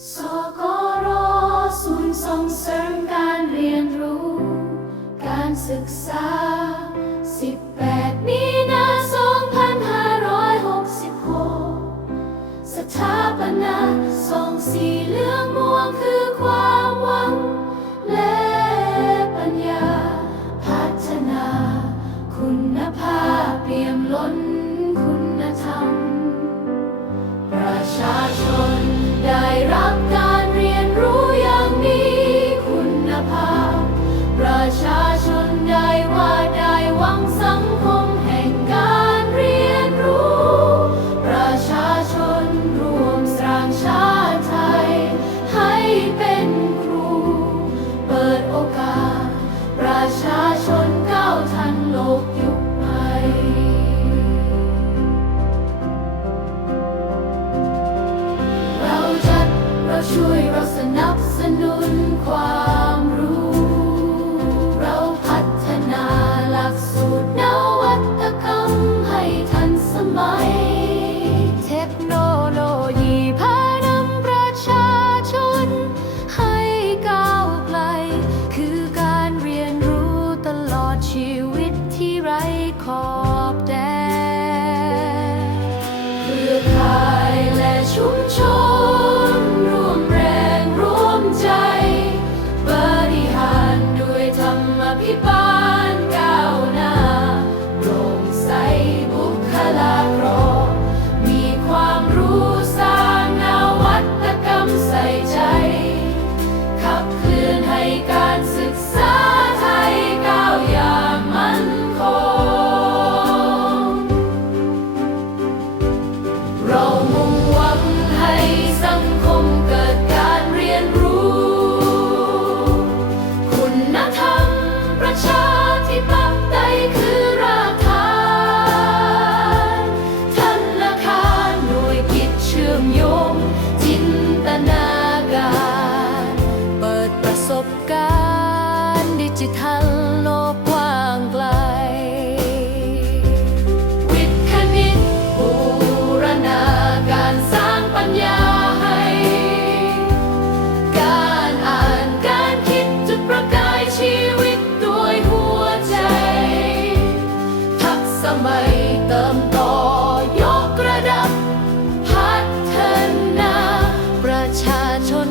So นับสนุนความ มัยเติมต่อยกระดับ พัฒนา ประชาชน